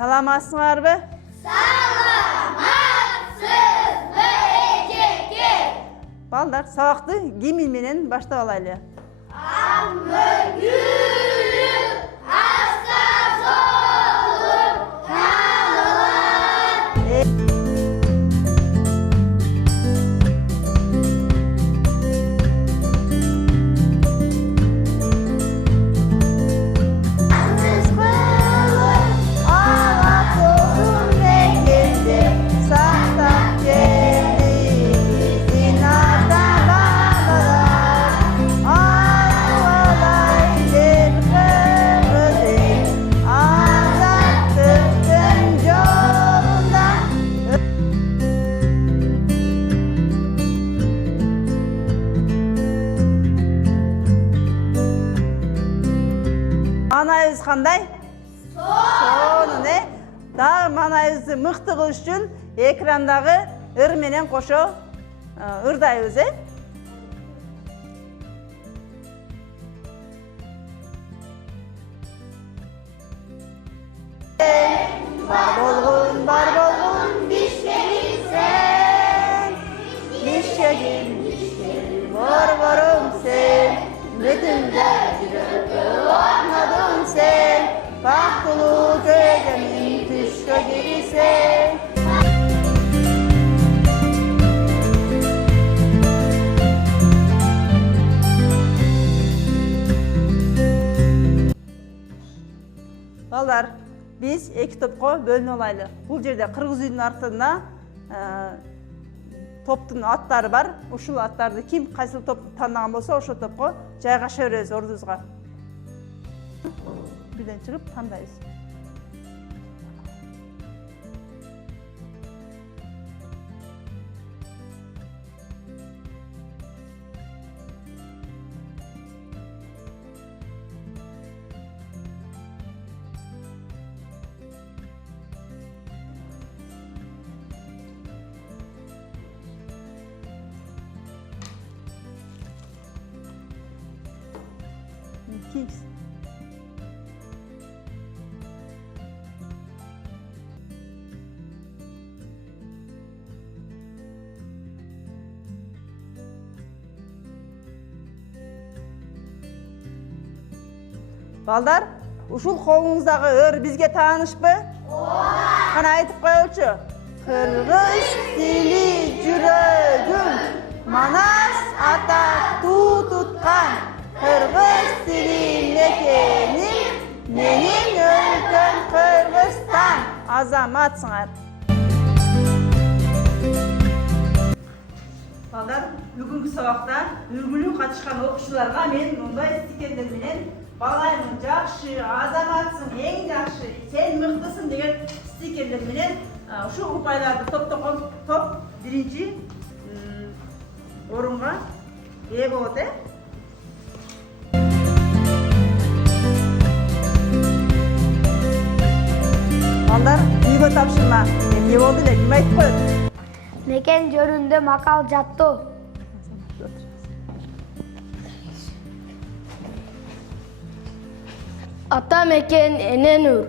Саламатсыңарбы? Саламатсызбы эжеке? Балдар, сабакты гимн менен баштап алайлы. Аммөгүлүк аста солуп калылат. Манайыбыз кандай? Сону, не? Дагы манайыбызды мыкты кылыш үчүн экрандагы ыр менен кошо ырдайбыз, Бар болгун бишкегим сен, бишкегим, борборум сен, бүтүндө жүрөккө орнодуң сен, бактылуу көзөмүн түшкө кирсең. Балдар, биз эки топко бөлүнүп алайлы. Бул жерде кыргыз үйдүн артында топтун аттары бар. Ушул аттарды ким кайсыл топ тандаган болсо, ошол топко жайгаша беребиз ордубузга. Бирден чыгып тандайбыз. Kings. Балдар, ушул колуңуздагы ыр бизге таанышпы? Ооба. Кана айтып коелучу. Кыргыз тили жүрөгүм, Манас ата туу туткан. Кыргыз тили мекеним, менин өлкөм Кыргызстан. Азаматсыңар. Балдар, бүгүнкү сабакта үлгүлүү катышкан окуучуларга мен мындай стикерлер менен балайым жакшы, азаматсың, эң жакшы, сен мыктысың деген стикерлер менен ушу упайларды топтогон топ биринчи орунга ээ болот, Балдар, үйгө тапшырма. Эмне болду эле, ким айтып коет? Мекен жөнүндө макал жаттоо. Ата мекен энен үр.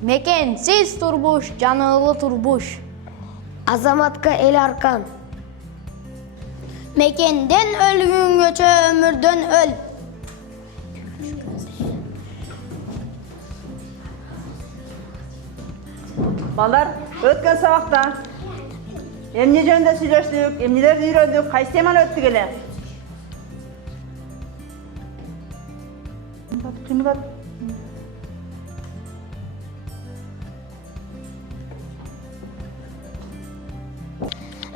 Мекенсиз турмуш, жанылы турмуш. Азаматка эл аркан. Мекенден өлгөнгөчө өмүрдөн öl. Балдар, өткөн сабакта эмне жөнүндө сүйлөштүк, эмнелерди үйрөндүк, кайсы теманы өттүк эле?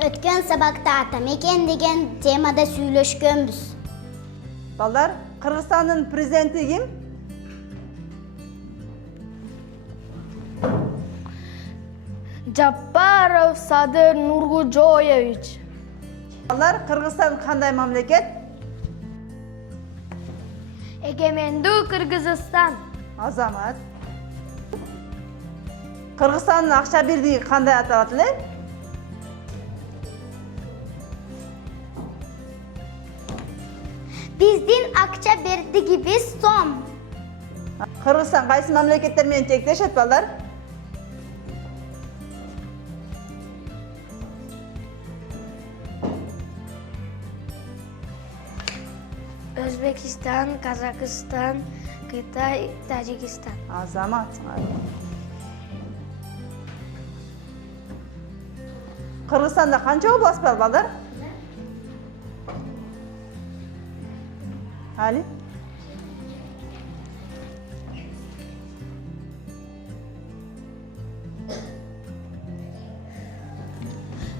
Өткөн сабакта ата мекен деген темада сүйлөшкөнбүз. Балдар, Кыргызстандын президенти ким? Жапаров Садыр Нургужоевич. Балдар, Кыргызстан кандай мамлекет? Эгемендүү Кыргызстан. Азамат. Кыргызстандын акча бирдиги кандай аталат эле? Биздин акча бердигибиз сом. Kırgızstan qaysi mamlaketler menен çekleşet ballar? O'zbekiston, Qozog'iston, Xitoy, Tojikiston. Azamatsыңар. Kırgızstanda qancha oblast var ballar? Ali?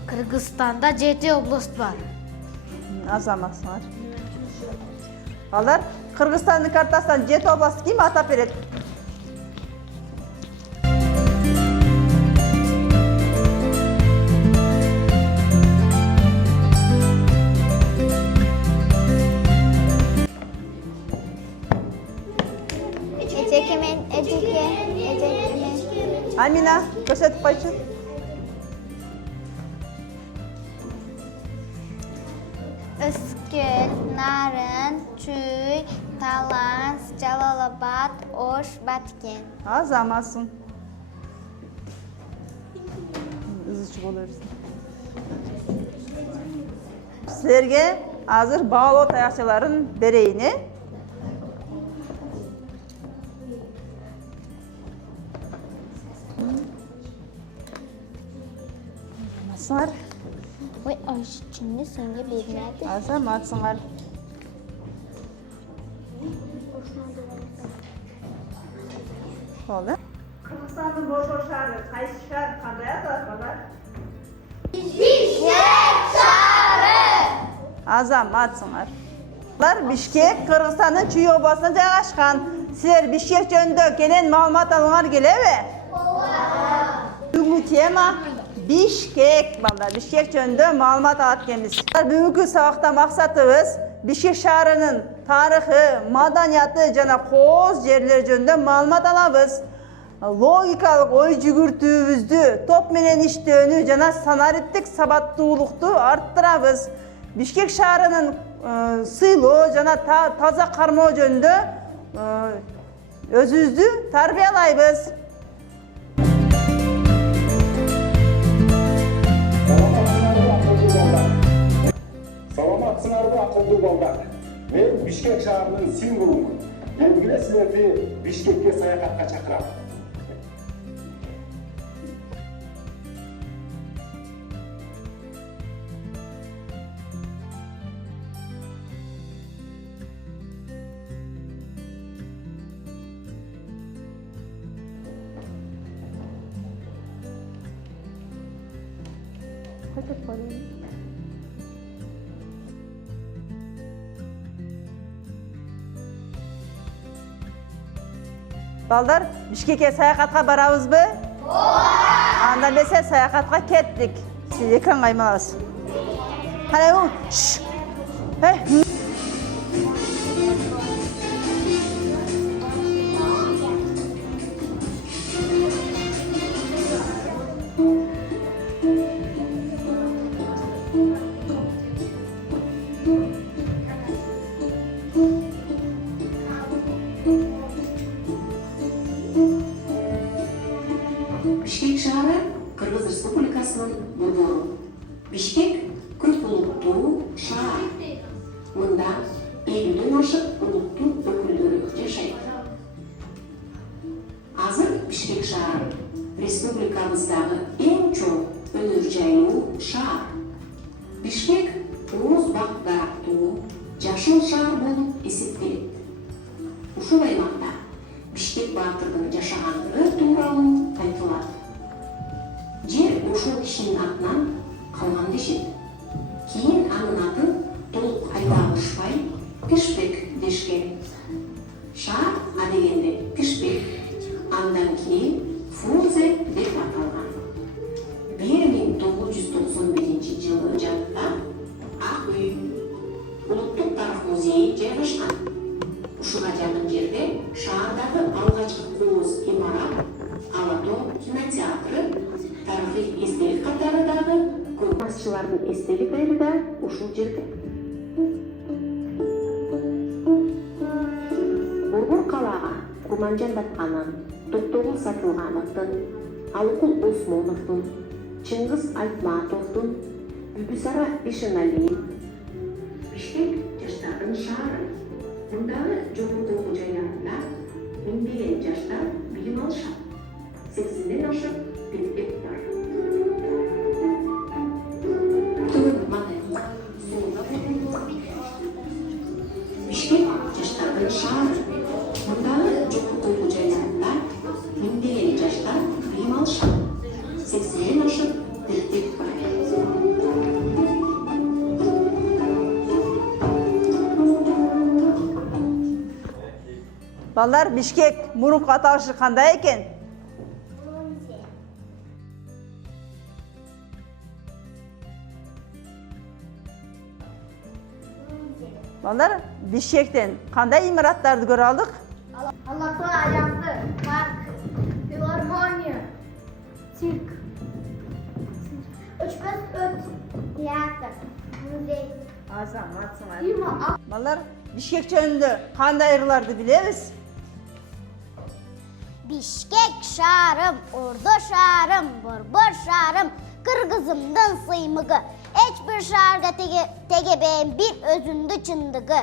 Qirg'izistonda 7 oblast var. Azamatsыңар. Ballar, Kırgızstan'ın kartasından 7 oblast kim atap berет? Эжекемен, эжекемен. Амина, көрсетіп қойшы. Üsküp, Nарын, Чүй, Таланс, Жалалабад, Ош, Баткен. Azamatsың. Üzücü olursun. Sizlerge hazır bağlı tayakçaların bereyini. Masar. Ой, Ayşe'cimni senga bermadi. Azamatsыңар. Oldu. Kırgızistan'ın boş şehri, qaysi şehir qanday ataladi? Bişkek şehri. Azamatsыңар. Bishkek Kırgızistan'ın Чүй областында жайгашкан. Sizler Bishkek жөнүндө кенен маалымат алыңар келеби? Бүгүнкү тема Bishkek балдар. Bishkek жөнүндө маалымат алат экенбиз. Бүгүнкү сабакта максатыбыз Bishkek шаарынын тарыхы, маданияты жана кооз жерлер жөнүндө маалымат алабыз. Логикалык ой жүгүртүүбүздү, топ менен иштөөнү жана санариптик сабаттуулукту арттырабыз. Bishkek шаарынын сыйлоо жана таза кармоо жөнүндө өзүбүздү тарбиялайбыз. Саламатсыңарбы акылдуу балдар. Мен Бишкек шаарынын символумун. Белгиле силерди Бишкекке саякатка чакырам. Балдар, Бишкекке саякатка барабызбы? Ооба! Анда бесе саякатка кеттик. Сиз экранга аймаласыз. Кана, Бишкек шаары Кыргыз Республикасынын борбору. Бишкек көп улуттуу шаар. Мында 50ден ашык улуттун өкүлдөрү жашайт. Азыр Бишкек шаары республикабыздагы эң чоң өнөр жайлуу шаар. Бишкек муз бак дарактуу жашыл шаар болуп эсептелет. Ушул аймакта Бишкек баатырдын жашаганлыгы тууралуу айтылат. Жер ошол кишинин атынан калган дешет. Кийин анын атын толук айта алышпай Пишбек дешкен. Шаар адегенде Пишбек, андан кийин Фрунзе деп аталган. 1991 жылы жадда Ак үй улуттук тарых музейи жайгашкан. Ушуга жакын жерде шаардагы алгачкы кооз имарат, Алатоо кинотеатры, тарыхый эстелик катары дагы көп башчылардын эстеликтери да ушул жерде. Борбор калаага Курманжан Батканан, Токтогул Сатылгановдун, Алыкул Осмоновдун, Чыңгыз Айтматовдун, Бүбүсара Бишеналиев. Бишкек жаштардын шаары. Мындагы жогорку окуу жайларында миңдеген жаштар билим алышат. 80ден ашык мектеп бар. Бишкек жаштардын шаары. Мындагы жогорку окуу жайларында миңдеген жаштар билим алышат. 80ден ашык мектеп бар. Балдар, Бишкек мурунку аталышы кандай экен? Балдар, Бишкектен кандай имараттарды көрө алдык? Алатау аянты, парк, филармония, цирк, 3-5 театр, музей. Азаматсыңар. Балдар, Бишкек жөнүндө кандай ырларды билебиз? Бишкек шаарым, Ордо шаарым, Борбор шаарым, Кыргызымдын сыймыгы. Эч бир шаарга тегебейм бир өзүндү чындыгы.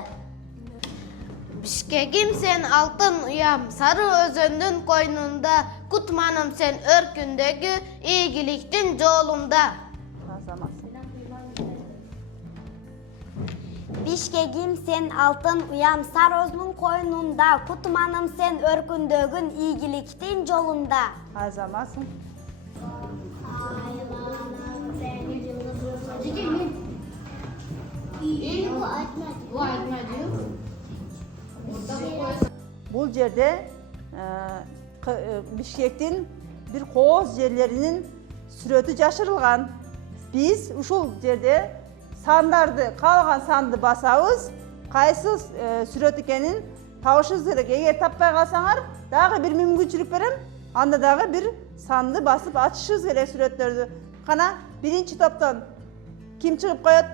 Бишкегим сен алтын уям, сары өзөндүн койнунда, кутманым сен өркүндөгү, ийгиликтин жолунда. Бишкегим сен алтын уям, сары өзүнүн койнунда, кутманым сен өркүндөгүн, ийгиликтин жолунда. Азаматсың. Бул жерде Бишкектин бир кооз жерлеринин сүрөтү жашырылган. Биз ушул жерде сандарды, каалаган санды басабыз, кайсы сүрөт экенин табышыбыз керек. Эгер таппай калсаңар, дагы бир мүмкүнчүлүк берем. Анда дагы бир санды басып ачышыбыз керек сүрөттөрдү. Кана, биринчи топтон ким чыгып коет?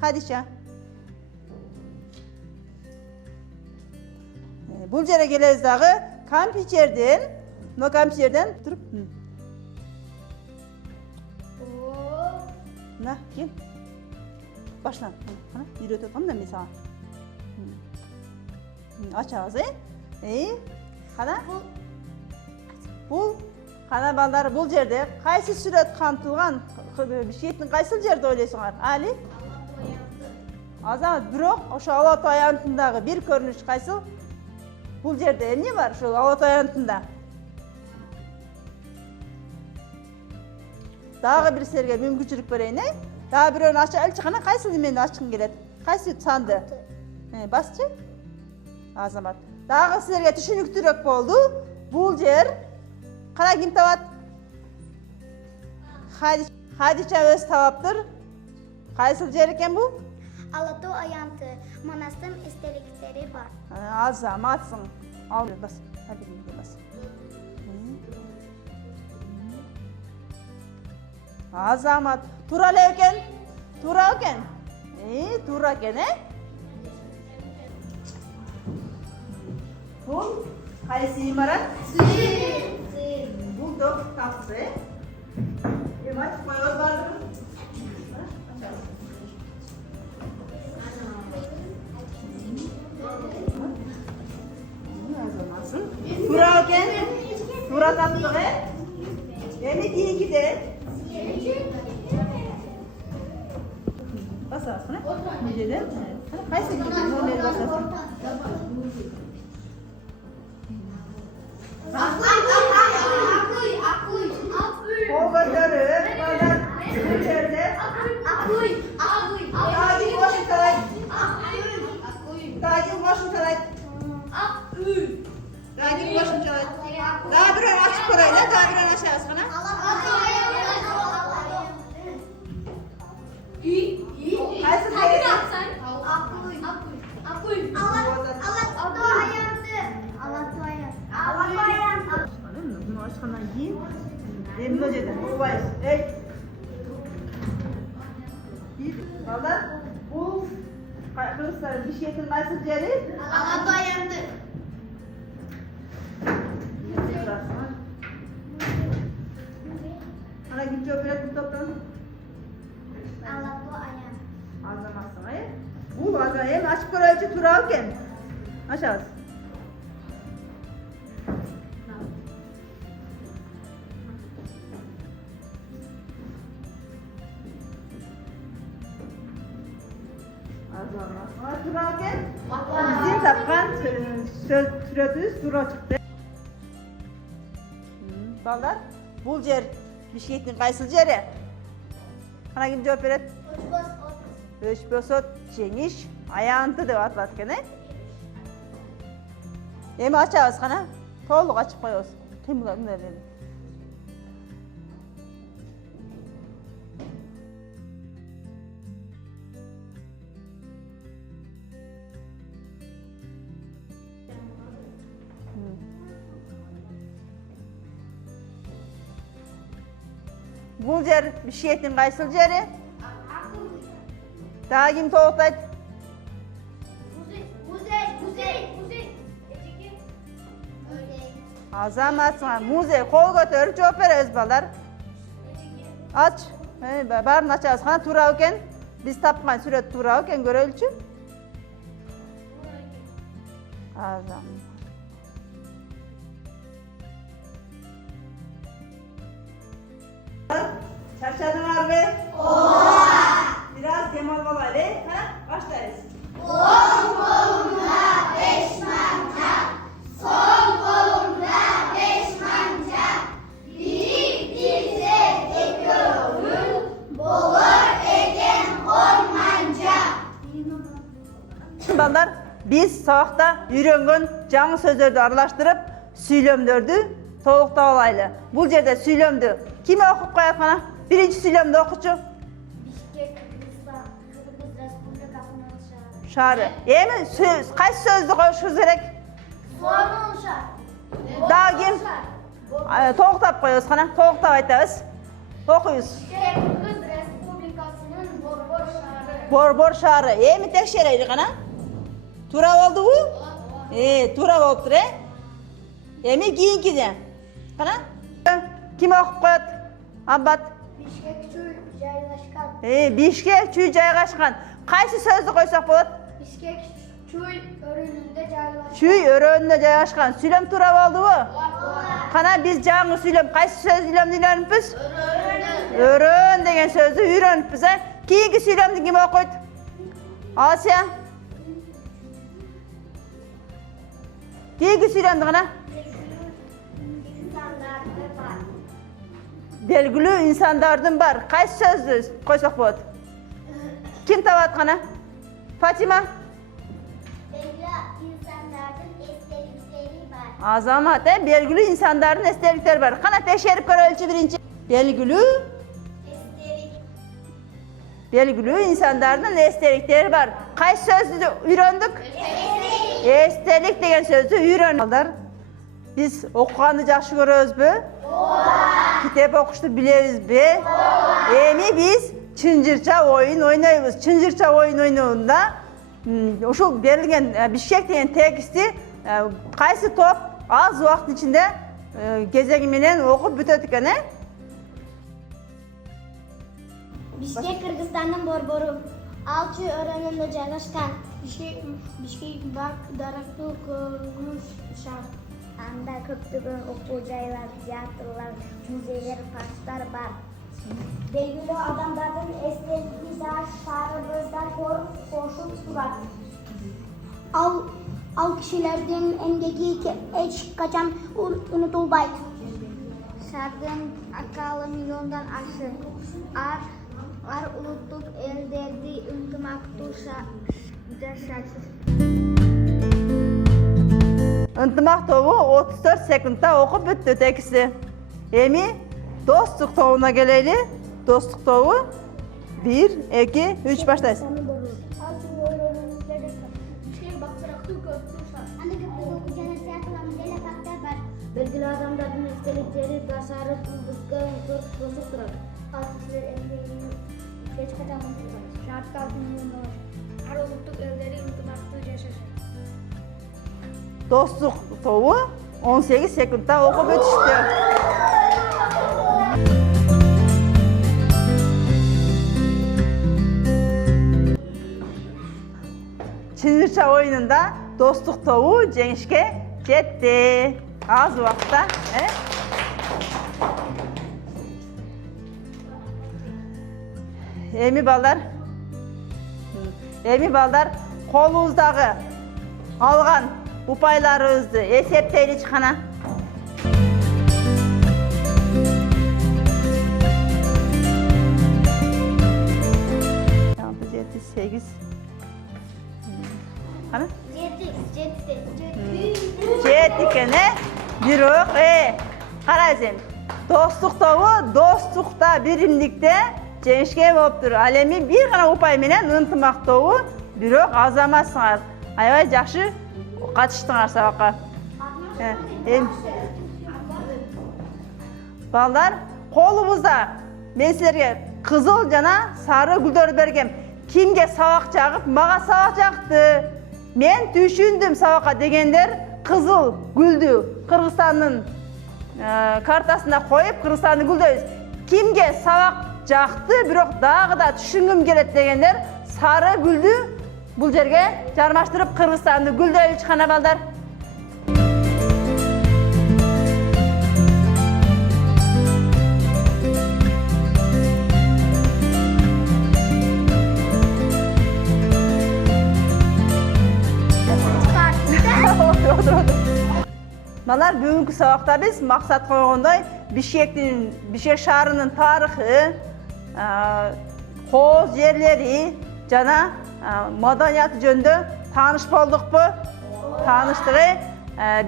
Хадиша. Бул жерге келебиз дагы компьютерден туруп. На, кел. Баштан. Кана, үйрөтүп атам да мен сага. Ачабыз, Кана? Бул кана балдар, бул жерде кайсы сүрөт камтылган? Бишкектин кайсыл жерде ойлойсуңар? Али? Азамат, бирок ошо Алатау аянтындагы бир көрүнүш кайсыл? Бул жерде эмне бар ошо Алатау аянтында? Дагы бир силерге мүмкүнчүлүк берейин, Дагы бирөөнү ачайлычы, кана кайсы немени ачкың келет? Кайсы санды? Басчы? Азамат. Дагы силерге түшүнүктүүрөөк болду. Бул жер кана ким табат? Хадича өз табаптыр. Кайсыл жер экен бул? Алатау аянты, манастын эстеликтери бар. Азаматсың. Ал бас. Азамат, тура эле экен? Тура экен? Тура экен, Бул кайсы имарат? Бул да тапсы, Эмать коёбуз бардырбы? Тура экен? Тура таптык, Эми кийинкиде? Басасың, Мүйдеден? Кайсы номер басасың? Кол көтөрүп, балдар, бул жерде Тагин кошумчалайт. Тагин кошумчалайт. Дагы бирөөнү ачып көрөйүн, дагы бирөөнү ачабыз кана. Кайсы деген? Муну ачкандан кийин мына жерден болбайбыз. Балдар, бул Кыргызстан Бишкектин кайсы жери? Алатау аянты. Hangi cevap verelim toplam? Alatu ayant. Azamatsın hayır. Bu azam hem açık görevci turarken. Aşağısı. Azamatsın. Turarken bizim tapkan söz türetiz tura çıktı. Ballar, bu yer Bişkek'in qaysı jeri? Qana kim cevap beradi? O'chbosot Jenish ayanti deb ataladi ekan, Endi ochamiz qana. To'liq ochib qo'yamiz. Qiyinlar bunday. Bu yer Bishkek'in qaysi jeri? Daha kim to'xtaydi? Muzey. Azamatsın. Muzey qo'l ko'tarib javob beramiz bolalar. Aç. Barini ochamiz. Qana tura ekan. Biz topgan surat tura ekan ko'raylikchi. Azam. Çarşadınlar mı? Biraz demal olaylı. Başlayız. Ballar, biz sabahta үйрөнгөн жаңы сөздөрдү аралаштырып, сүйлөмдөрдү толуктап алайлы. Бул жерде сүйлөмдү ким окуп коет кана? Биринчи сүйлөмдү окучу. Bişkek, Kırgız Respublikası'nın şehri. Шаары. Эми сөз, кайсы сөздү коюшубуз керек? Sorun şehri. Дагы ким? Толуктап коебуз кана, толуктап айтабыз. Окуйбуз. Bişkek, Kırgız Respublikası'nın Borbor şehri. Борбор шаары. Эми текшерели кана. Туура болдубу? Туура болуптур, Эми кийинкиде. Кана? Ким окуп коет? Аббат. Bişkek Çuy жайгашкан. Бишкек чүй жайгашкан. Кайсы сөздү койсок болот? Bişkek Çuy örününde жайгашкан. Чүй өрөөнүндө жайгашкан. Сүйлөм туура болдубу? Кана биз жаңы сүйлөм кайсы сөз сүйлөмдү үйрөнүппүз? Өрөөн деген сөздү үйрөнүппүз, Кийинки сүйлөмдү ким окуйт? Асия. Kiyinki süylömdü gana? Belgili insanlardan var. Kaç sözdü koysak bolot? Kim tabat gana? Fatima? Belgili insanlardan estelikleri var. Azamat, belgili insanların estelikleri var. Kana teşerip görölçü birinci. Belgili insanlardan estelikleri var. Kaç sözdü öğrendik? Estelik degen sözdü öğrendik. Biz okuganды жақсы көрөбүзбү? Kitep okuştu bilebizби? Эми биз чынжырча oyun ойнойбуз. Чынжырча oyun oynounda ошол берилген Бишкек деген тексти кайсы топ аз убакыт ичинде кезеги менен окуп бүтөт экен, Bişkek Kırgızistan'ın Borboru. Alçı öğrenimde жайгашкан. Bişkek Bak Daraklı Kuruluş Şart. Анда көптөгөн окуу жайлар, театрлар, музейлер, парктар бар. Белгилүү адамдардын эстелиги да шаарыбызда кошуп турат. Ал кишилердин эмгеги эч качан унутулбайт. Шаардын акалы миллиондон ашык. Ар улуттук элдерди ынтымактуу жашашат. Ынтымак тобу 34 секундда окуп бүттү тексти. Эми достук тобуна келели. Достук тобу 1, 2, 3 баштайбыз. Belgili adamların estelikleri tasarruf yıldızga bozuk durar. Altışlar emreğini geç kaçan unutulmaz. Şart altında var. Her ulutluk elleri ıntımaktı yaşasın. Dostluk тобу 18 секундда окуп өтүштү. Çınırça oyununda dostluk тобу жеңишке жетти. Az uақытта. Эми балдар, қолуңуздағы алған ұпайларыңызды есептейличи қана. Қана? Жетікені бирок, қарайсен. Достық тобу достықта биримдикте жеңишке болуптур. Ал эми бир гана упай менен ынтымак тобу бирок азаматсыңар. Аябай жакшы катыштыңар сабакка. Балдар, колубузда мен силерге кызыл жана сары гүлдөр бергем. Кимге сабак жагып, мага сабак жакты. Мен түшүндүм сабакка дегендер кызыл гүлдү Кыргызстандын картасына коюп, Кыргызстандын гүлдөйбүз. Кимге сабак жакты, бирок дагы да түшүнгүм келет дегендер сары гүлдү бул жерге жармаштырып Кыргызстанды гүлдөйбүз кана балдар. Балар, бүгүнкү сабакта биз максат койгондой Бишкек шаарынын тарыхы, кооз жерлери жана маданияты жөнүндө тааныш болдукпу? Тааныштык.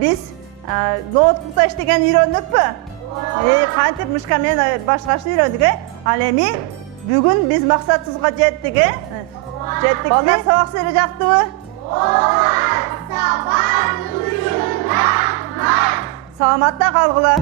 Биз ноутбукта иштеген үйрөндүкпү? Кантип мышка менен башкача үйрөндүк, Ал эми бүгүн биз максатыбызга жеттик, Жеттик. Балдар, сабак силерге жактыбы? Саламатта калгыла.